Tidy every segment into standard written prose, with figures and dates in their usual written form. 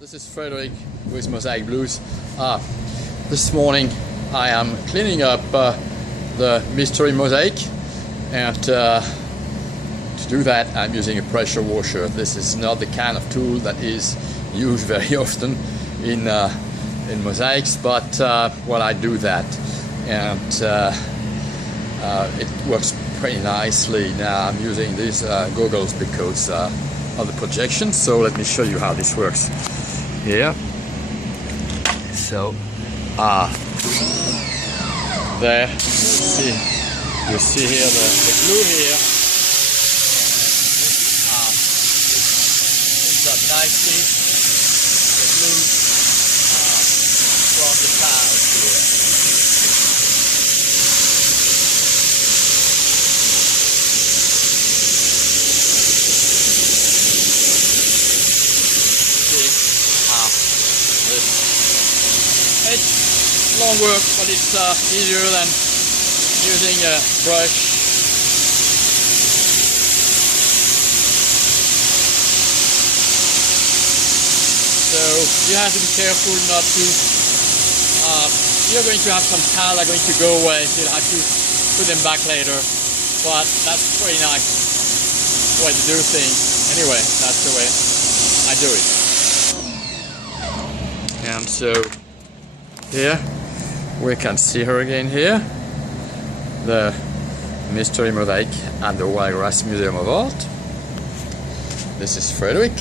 This is Frederick with Mosaic Blues. This morning I am cleaning up the mystery mosaic, and to do that I'm using a pressure washer. This is not the kind of tool that is used very often in mosaics, but well, I do that, and it works pretty nicely. Now I'm using these goggles because of the projection, so let me show you how this works here. So there, you see here the glue here. It's up nicely, the glue from the tiles here. It's long work, but it's easier than using a brush. So you have to be careful not to, you're going to have some tiles that are going to go away, so you'll have to put them back later. But that's pretty nice way to do things. Anyway, that's the way I do it. And so here we can see her again here, the mystery mosaic at the Wiregrass Museum of Art. This is Frederick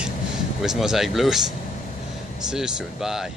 with Mosaic Blues. See you soon. Bye.